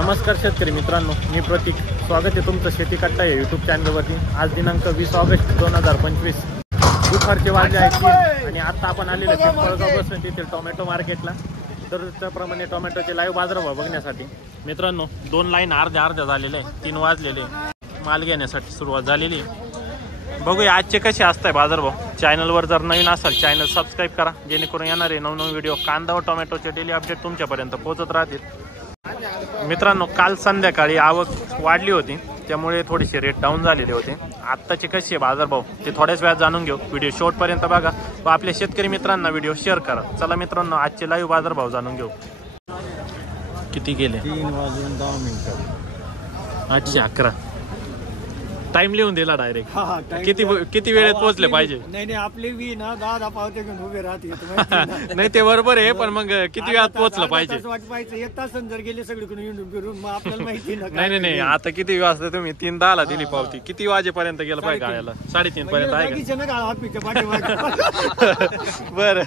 नमस्कार शेतकरी मित्रांनो, मी प्रतीक. स्वागत आहे तुमचं शेती कट्टा या यूट्यूब चॅनलवरती. आज दिनांक 20 ऑगस्ट 2025 दुपारचे वाजले आहेत आणि आता आपण आलेलो आहे फळगाव बसून तिथे टोमॅटो मार्केटला. तर त्याप्रमाणे टोमॅटोचे लाईव्ह बाजारभाव बघण्यासाठी मित्रांनो 2 लाईन अर्ध्या झालेले आहे. 3 वाजलेले माल घेण्यासाठी सुरुवात झालेली आहे. बघूया आजचे कसे असताय बाजारभाव. चॅनलवर जर नवीन असाल चॅनल सबस्क्राईब करा, जेणेकरून येणारे नवनवीन व्हिडिओ कांदा व टोमॅटोचे डेली अपडेट तुमच्यापर्यंत पोहोचत राहतील. मित्रांनो काल संध्याकाळी आवक वाढली होती, त्यामुळे थोडेसे रेट डाऊन झालेले होते. आत्ताचे कसे बाजारभाव ते थोड्याच वेळात जाणून घेऊ. व्हिडिओ शेवटपर्यंत बघा व आपल्या शेतकरी मित्रांना व्हिडिओ शेअर करा. चला मित्रांनो आजचे लाईव्ह बाजारभाव जाणून घेऊ. किती गेले? 3 वाजून 10 मिनिटं. 8:11 टाइम लिहून दिला डायरेक्ट. किती वेळेत पोहोचले पाहिजे? नाही आपले बी ना 10 पावते घेऊन उभे राहते. नाही ते बरोबर आहे, पण मग किती वेळात पोहोचलं पाहिजे? वाट पाहिजे 1 तास जर गेले सगळीकडून येऊन फिरून मग आपल्याला माहिती नाही आता किती वाजता तुम्ही 3:10 दिली पावती. किती वाजेपर्यंत गेलं पाहिजे गाड्याला? 3:30 पर्यंत आहे बर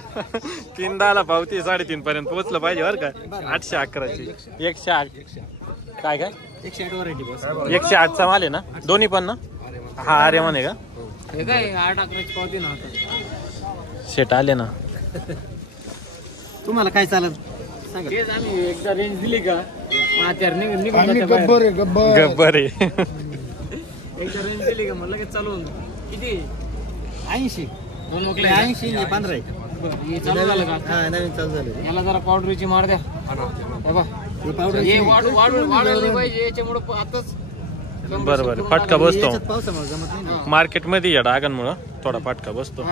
3:10 पावती 3:30 पर्यंत पोहोचलं पाहिजे बरं का. 811ची 108 काय 108 व्हरायटी बस 108चा माल आहे ना दोन्ही पण ना? हा अरे म्हणे का हे काय 8-11ची पावती ना शेट आले ना. तुम्हाला काय चालत सांगा. तेच आम्ही एकदा रेंज दिली का गब्बर आहे. एकदा रेंज दिली का म्हणलं की चालू किती 80 2 वकले 80 हे 15 आहे. चालू झालं का? हा नवीन चालू झालं. याला जरा पावडरची मार द्या बाबा. हे वाढवली पाहिजे याच्यामुळे आताच बरोबर फटका बसतो मार्केट मध्ये या डागांमुळे थोडा फटका बसतो.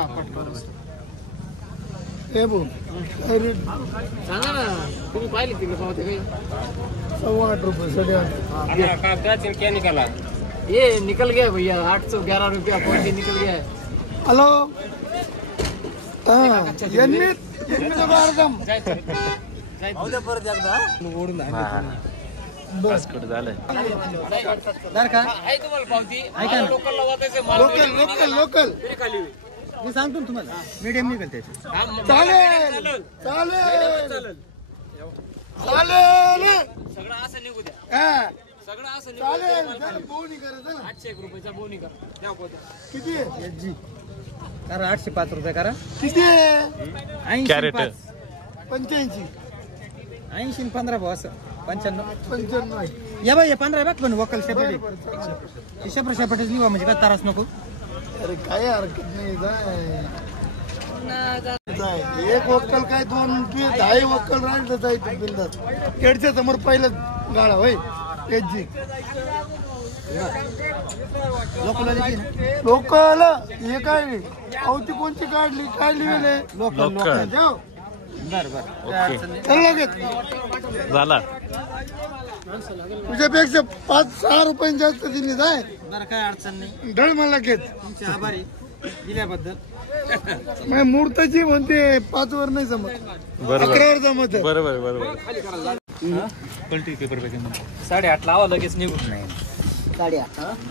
सांगा ना तुम्ही पाहिली तिकडे पावते काही 8 रुपये क्या निकाला ये निकल गया भैया 811 रुपया पॉइंट निकल गया. हेलो बस कुठे झालंय लोकल मी सांगतो तुम्हाला मीडियम निघते. चालेल सगळं असं निघू द्या. सगळं असं चालेल. 801 रुपयाचा बोनी करा. किती आहे करा? 805 रुपये करा. किती आहे? 85 85 80 15 भाऊ असं 95 या बाई 15 बघ पण वकल शेपटी शेपटीच लिहा म्हणजे काय त्रास नको. अरे काय हरकत नाही एक वक्कल काय 2 किंवा 10 वक्कल राहिलं जायचं बिंदास. केडच्या समोर पहिलं गाळा होय एजी लोकल हे काय अवती कोणती काढली गेले लोकल झाला. तुझ्यापेक्षा 5-6 रुपये जास्त दिली जाय बरं काय अडचण नाही. ढळ मला घेत तुमचे आभारी दिल्याबद्दल. मूर्ताची म्हणते 5 वर नाही जमत 11 वर जमत. बरोबर 8:30 लावा लगेच निघून नाही. 8:30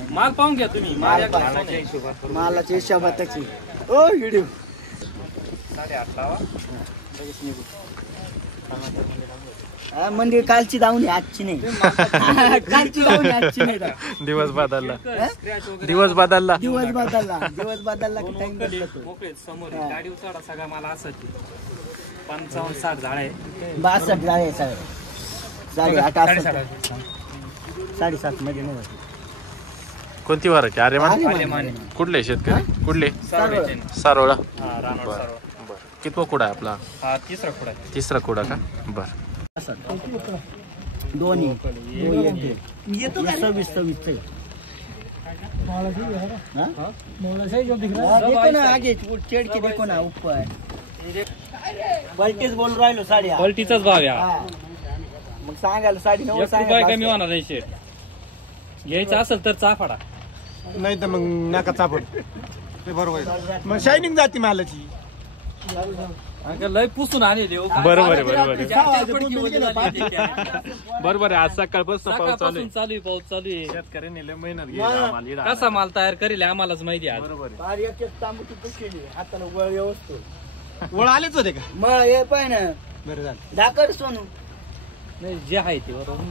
माल पाहून घ्या तुम्ही. मालाच्या हिशोबाची ओ व्हिडिओ 8:30 लावा लगेच निघू. मंदिर कालची दावणी आजची नाही. कालची दावणी आजची नाही. दिवस बदलला की टाइम मोकळे समोर गाडी उचला सगळा मला असं 55-60 झाडे 62 झाडे सगळे 8:30 7:30 मध्ये नाही. कोणती व्हरायटी? अरे मान कुठले शेतकरी कुठले? सारोळा. कितवा कुडा आहे आपला? हा तिसरा कुडा का? बर दोन्ही येतो 26 देखो ना आगे चेड़ के देखो ना ऊपर बल्टीच बोल राहिलो. 8:30 क्वालिटीचाच भाव या मग सांगायला 9:30 रुपये कमी होणार नाही. शेट घ्यायचं असेल तर चाफाडा नाही तर मग नाका चापड. बरोबर मग शायनिंग जाते मालाची. लय पुसून आले बरोबर आज सकाळपासून पाऊस चालू आहे. पाऊस चालू आहे. शेतकऱ्यांनी लय मेहनत घेतली. कसा माल तयार करेल आम्हालाच माहिती आहे. हाताला वळ व्यवस्थित वळ आलेच होते का? मग हे पाय ना बरं झालं. धाकड सोनू नाही जे आहे ते बरोबर.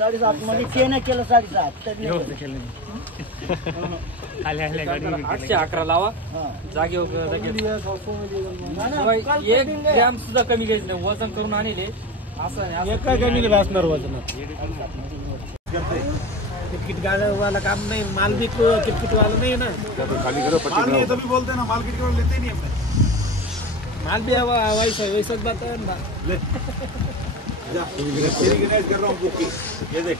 7.5 मध्ये केलं 7.5 तरी आले 811 लावा जागेवर 1 ग्रॅम सुद्धा कमी घ्यायचं नाही. वजन करून आणले असं एका कमी असणार वजन. किटकिट वाला काम नहीं, माल भी किटकिट वाला नहीं है ना. खाली करो पट्टी बनाओ. तो भी बोलते हैं ना माल किटकिट वाला लेते नहीं हमने. माल भी वैसा वैसा बात है ना. ले जा श्री गणेश कर रहा हूँ बुकिंग. ये देख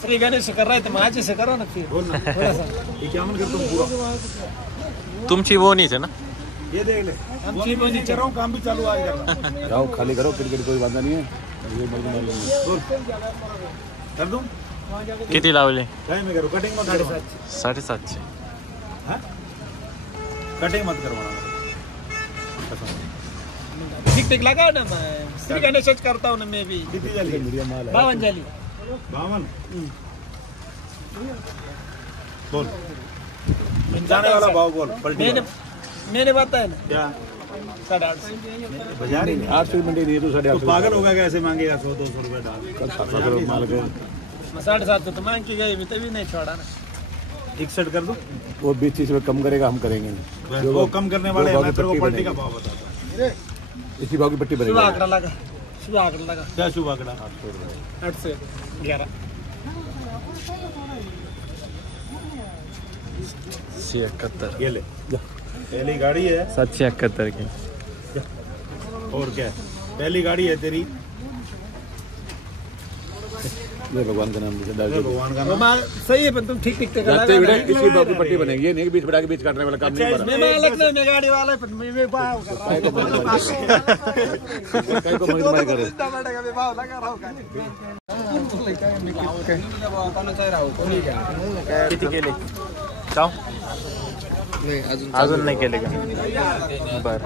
श्री गणेश कर रहा है तो माझे से करो ना फिर. बोल ना थोड़ा सा. ये क्या मन करता हूँ पूरा. तुमची वोनीच आहे ना. ये देख ले हम चीज नहीं कर रहा हूँ, काम भी चालू आज करना. जाओ खाली करो क्रिकेट कोई बात नहीं है. ये बोल कर दूँ. किती लावले. काय मैं करूँ कटिंग मत करो. 750. हाँ कटिंग मत करो. ठीक ठीक लगा ना. मैं श्री गणेश करता हूँ ना मैं भी. कितनी जाली 52 जाली. 52 बोल. जाने वाला भाव बोल. मैंने बताया ना क्या 850. बाजार ही 800 मंडी नहीं है तो 850. पागल होगा कैसे मांगेगा 100-200 रुपए डाल. माल के 750 तो मांग के गए तभी नहीं छोड़ा ना. 61 कर दो. वो 20-30 रुपए कम करेगा, हम करेंगे. वो कम करने वाले हैं. मैं तेरे को पलटी का भाव बताता हूँ. इसी भाव की पट्टी बनेगी. शुभ आंकड़ा लगा. शुभ आंकड़ा लगा. क्या शुभ आंकड़ा. 811. 771. ये ले पहली गाड़ी है. 771 की. और क्या है पहली गाड़ी है तेरी. ये भगवान का नाम लीजिए. भगवान का वो नाम. माल सही है पर तुम ठीक ठीक जाते हुए इसी भाव की पट्टी बनेगी. ये नहीं कि बीच बढ़ा के बीच काटने वाला काम नहीं मैं बना. मालक नहीं, मैं गाड़ी वाला पर मैं भाव कर रहा हूं. कहीं को मजमारी करे. मैं भाव लगा रहा हूं. किती केले. जाऊ अजून नाही केले का. बरं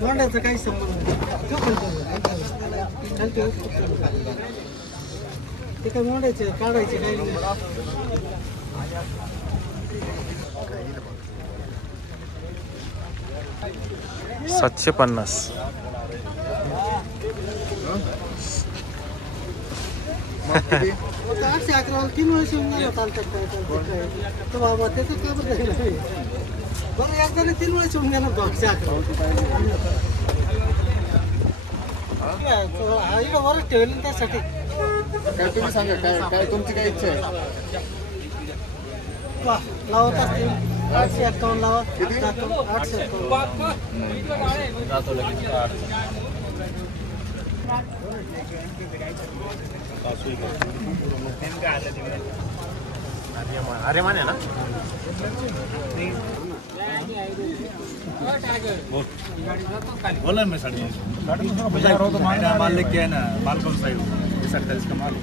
तोंडाचा काही संबंध ते काय मोडायचे काढायचे काही नाही. 750. आता 811 3 वर्ष होऊन गेलं चालतात तर बाबा त्याचं का बरं झालं बरं. एकदा 3 वर्ष होऊन गेलं 811 वरच ठेवलं त्यासाठी. काय तुम्ही सांगा काय तुमची काय इच्छा आहे. लावत असतील 851 लावा. 851. अरे माने ना. बोला मैं 750 बाजार हो तो माल लेके है ना. माल कौन सा है. 47 का माल.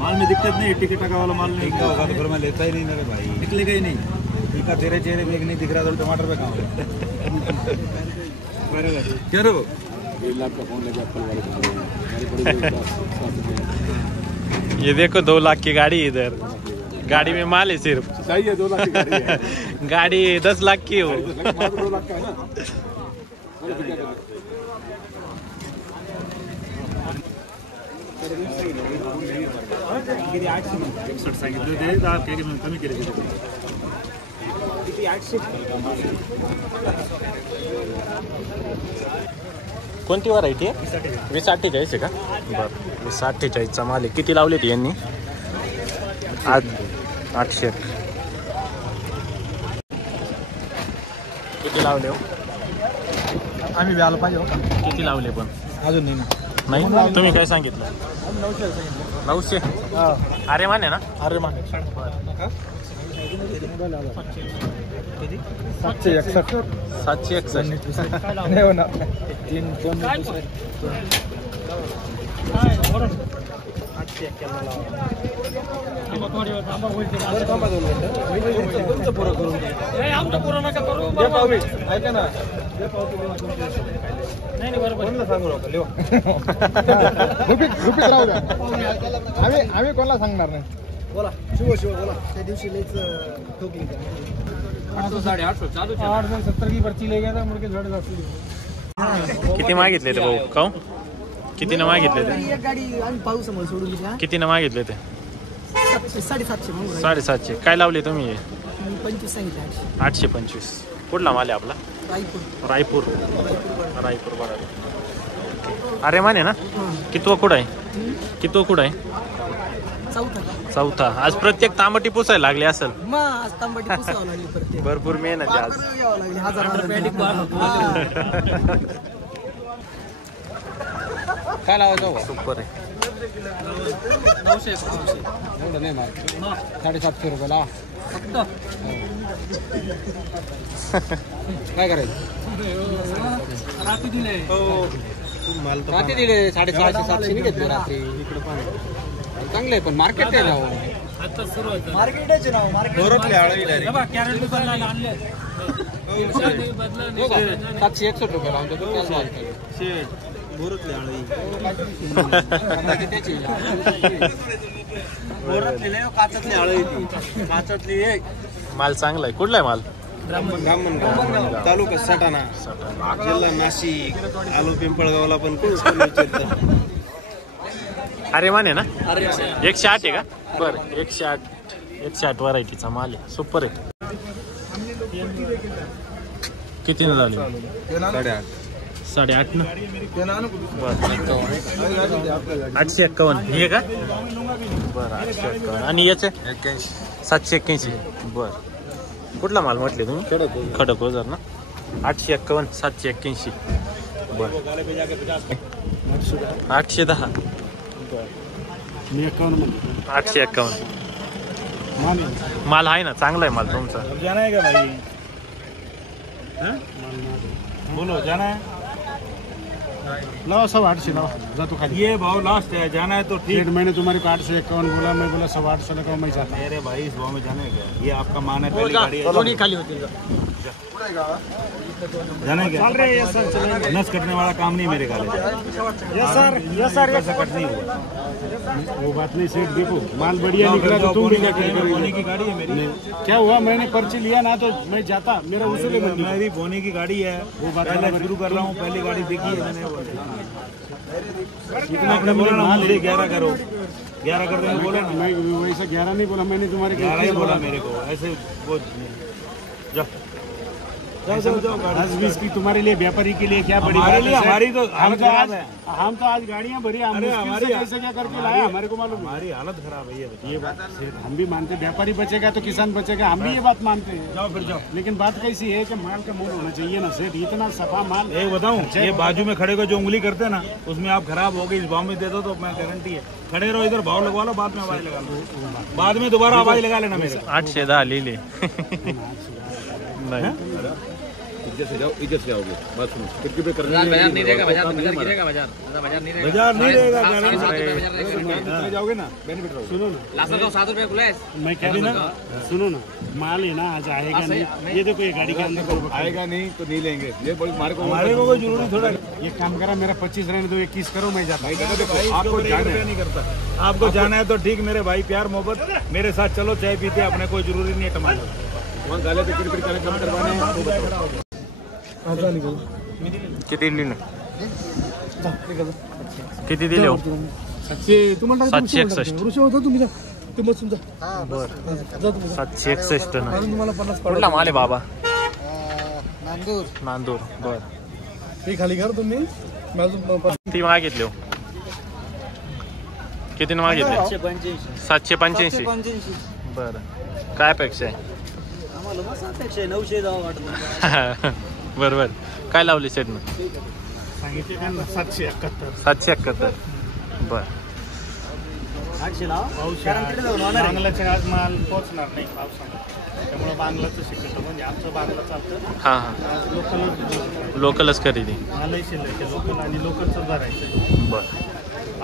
माल में दिक्कत नहीं. टिकट का वाला माल नहीं होगा तो फिर मैं लेता ही नहीं मेरे भाई. निकलेगा ही नहीं. टीका तेरे चेहरे में नहीं दिख रहा तो टमाटर पे कहाँ. क्या रो 1 लाख का फोन लेके एप्पल वाले ये देखो 2 लाख की गाड़ी इधर. गाड़ी में माल है सिर्फ. सही है. 2 लाख की गाड़ी है. गाड़ी 10 लाख की हो. 2 लाख का है ना. कमी केले. कोणती व्हरायटी आहे. 2048 आहे का. बरं 2048चा माल आहे. किती लावले ती यांनी आज. 800. किती लावले हो. आम्ही व्याला पाहिजे. किती लावले पण अजून नाही. नाही. तुम्ही काय सांगितलं. 900. अरे माने ना. अरे मान 761. नाही होणार. 3 2 891 लावा. ऐका ना नाही बरोबर सांगू नका लिहू. गुपित राहू द्या. आम्ही कोणाला सांगणार नाही. बोला शिव बोला. त्या दिवशी लईच ठोकली 800 850 चालू 870 की पर्ची ले गया था मुड़ के झड़ जाती. किती मागितले ते भाऊ काऊ? किती न मागितले ते? एक गाडी आम्ही पाऊसामुळे सोडून दिली. किती न मागितले ते? 750 750. काय लावले तुम्ही? 25 सांगितले. 825. कुठला माल आहे आपला? रायपूर. रायपूर बरोबर. अरे माने ना कितवा कुठं आहे? कितवा कुठं आहे? चौथा. आज प्रत्येक तांबटी पुसायला लागली असेल. मग आज तांबटी पुसावं लागली प्रत्येक. भरपूर मेहनत आहे आज. यावं लागली 1000 काय लावायचं सुपर आहे. 900 एवढं नाही मार. 750 रुपये लावा. काय करायचं? रात्री दिले रात्री दिले 650 700 नाही घेतले रात्री. इकडे पण चांगले पण मार्केट आहे ना. आता सुरू होतं मार्केटच नाव मार्केट. कॅरेट बदलायला आणले 761 रुपये लावतो. माल चांगला आहे. कुठला आहे माल? ब्राह्मणगाव तालुका सटाणा जिल्हा नाशिक. आलो पिंपळगावला पण अरे माने ना 108 आहे का? बरं 108 व्हरायटीचा माल आहे. सुपर आहे. किती न झाले? 8.5 ना. बरं 851 हे का? बरं 851. आणि याचे 781. बरं कुठला माल म्हटले तुम्ही? खडक हो जर ना. 851 781. बरं 810. 851 माल आहे ना. चांगला आहे माल तुमचा. जाना है क्या भाई? बोलो जाना है? लाओ 850 लाओ. जा तो खाली. ये भाव लास्ट है. जाना है तो ठीक. मैंने तुम्हारे को 851 बोला. मैं बोला 850 लगाओ. मैं जाता. अरे भाई इस भाव में जाने है क्या? ये आपका मान है. पहली गाड़ी है. खाली होती जाना है क्या? नस कटने वाला काम नहीं मेरे गाले. यस सर ऐसा कट नहीं हुआ. वो बात नहीं सेठ. देखो माल बढ़िया निकला तो तुम भी क्या बोनी की गाड़ी है मेरी. क्या हुआ? मैंने पर्ची लिया ना तो मैं जाता. मेरा उसी में मेरी बोनी की गाड़ी है. वो बात पहले शुरू कर रहा हूँ. पहली गाड़ी देखी है मैंने. इतना अपने बोला ना मुझे 11 करो. 11 कर देंगे बोला ना. मैं वैसा 11 नहीं बोला. मैंने तुम्हारे 11 ही बोला मेरे को. ऐसे वो जाओ 10-20 की तुम्हारे लिए व्यापारी के लिए क्या बड़ी हमारे लिए. हमारी तो हम तो आज गाड़ियाँ भरी. हमारी कैसे क्या करके लाया हमारे को मालूम. हमारी हालत खराब है. ये बात हम भी मानते हैं. व्यापारी बचेगा तो किसान बचेगा. हम भी ये बात मानते हैं. जाओ फिर जाओ. लेकिन बात कैसी है कि माल का मोल होना चाहिए ना सेठ. इतना सफा माल. एक बताऊं, ये बाजू में खड़े को जो उंगली करते हैं ना, उसमें आप खराब हो गई. इस भाव में दे दो तो मैं गारंटी है. खड़े रहो इधर. भाव लगवा लो. बाद में आवाज लगा लो. बाद में दोबारा आवाज लगा लेना मेरे. 810 लिहिले. नाही इज्जत से जाओ. इज्जत से आओगे. बात सुनो. खिड़की पे करने बाजार नहीं रहेगा. बाजार गिरेगा. बाजार नहीं रहेगा. बाजार नहीं रहेगा. जाओगे ना. बेनिफिट रहो. सुनो ना. लासा तो 7 रुपये खुला है. मैं कह रही ना. सुनो ना. माल है ना आज आएगा नहीं. ये देखो ये गाड़ी के अंदर आएगा नहीं तो नहीं लेंगे. ये बोल हमारे को कोई जरूरी थोड़ा. ये काम करा. मेरा 25 रहने दो. 21 करो. मैं जाता. आपको जाना नहीं करता. आपको जाना है तो ठीक मेरे भाई. प्यार मोहब्बत मेरे साथ चलो. चाय पीते. अपने कोई जरूरी नहीं है टमाटर. वहाँ गाले पे किरकिर कार्यक्रम करवाने हैं. किती लिहिले? किती दिले हो? 761. बरं 761 ना. कुठला माल आहे बाबा? नांदूर. बरं खाली कर तुम्ही. ती मागितली हो. किती मागितले? 785. बरं काय अपेक्षा आहे? 900 जावं वाटत. बरोबर. काय लावली सेटनं? सांगितले का 771. 771. बरं 800 लाव. बांगलाच्या आज माल पोहोचणार नाही पावसाने. त्यामुळे बांगलाचं शिकवतो. म्हणजे आमचं बांगला चालतं. हां हां लोकलच खरेदी. मालही शिल्लक लोकल आणि लोकलचं भरायचं. बरं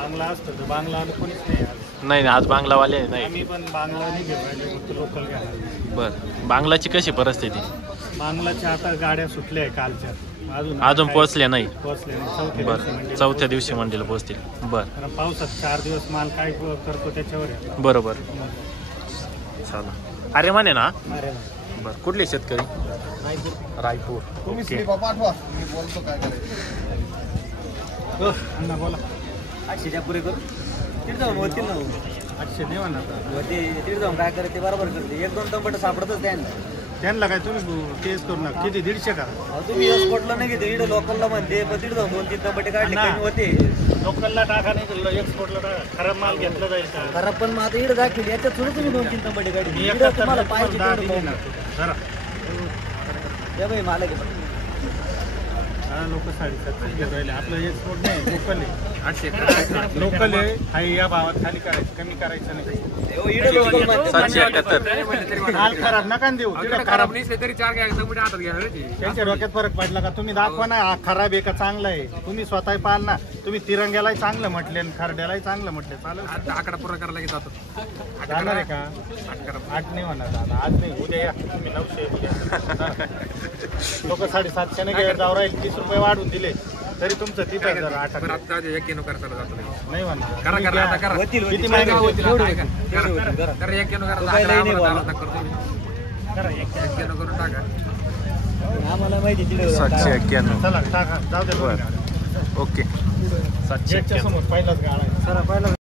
बांगला असतं तर बांगला कोणीच नाही आज. नाही आज बांगलावाले नाही. आम्ही पण बांगला नाही घेऊ राहिले, फक्त लोकल घ्यायला. बर बांगलाची कशी परिस्थिती? बांगलाच्या आता गाड्या सुटल्या आहे कालच्या, अजून पोहोचल्या नाही. पोहोचले नाही. बर चौथ्या दिवशी मंडीला पोहोचतील. बर कारण पावसात 4 दिवस माल काय करतो त्याच्यावर आहे. बरोबर चला. अरे म्हणे ना. अरे बर कुठले शेतकरी? रायपूर. ओके. पाठवा मी बोलतो काय करायचं. अण्णा बोला. 800 द्या पुरे करू. तिथे जाऊन होतील ना. 800 देवा ना आता. होते तिथे जाऊन काय करते बरोबर करते. 1-2 टमाटर सापडतच त्यांना. त्यांना काय तुम्ही टेस्ट करू नका. किती 150 का? तुम्ही एक्सपोर्टला नाही घेते, इकडे लोकलला म्हणते, पण तिथे जाऊन 2-3 टमाटे काढले ना. कमी होते. लोकलला टाका नाही एक्सपोर्टला टाका. खराब माल घेतला जाईल का? खराब पण मग आता इकडे दाखवली याच्यात थोडं तुम्ही 2-3 टमाटे मी काढले. एकदा इकडे तुम्हाला पाहिजे दहा तेवढं दिले पाहून ना. जरा द्या बाई मला घे. लोक 750 घेऊन राहिले. आपलं एक्सपोर्ट नाही, लोकल आहे. 800 लोकल आहे. हाय या भावात खाली करायचं, कमी करायचं नाही. इकडे लोकल म्हणते. 771. माल खराब नका देऊ. तिकडे खराब नसले तरी 4 टमाटे हातात घ्यायला रे. त्यांच्या डोक्यात फरक पडला का? तुम्ही दाखवा ना हा खराब आहे का चांगला आहे. तुम्ही स्वतः पाहाल ना. तुम्ही तिरंग्यालाही चांगलं म्हटले आणि खरड्यालाही चांगलं म्हटले. चालेल आता आकडा पूर्ण करायला घेत जातो. जाणार आहे का? 8 नाही म्हणा दादा, आज नाही, उद्या या. तुम्ही 900 उद्या. लोक 750 ने घ्यायला जाऊ राहील. 30 रुपये वाढून दिले तरी तुमचं तिथं 8 एक किलो करायला जातो. नाही म्हणा. करा करा आता करा. किती महिने होतील? करा 1 किलो करा. काही नाही बोला. करा 1 किलो करून टाका. आम्हाला माहिती तिकडे 791. चला टाका, जाऊ दे. ओके. 791. समोर पहिलाच गाळा आहे. पहिला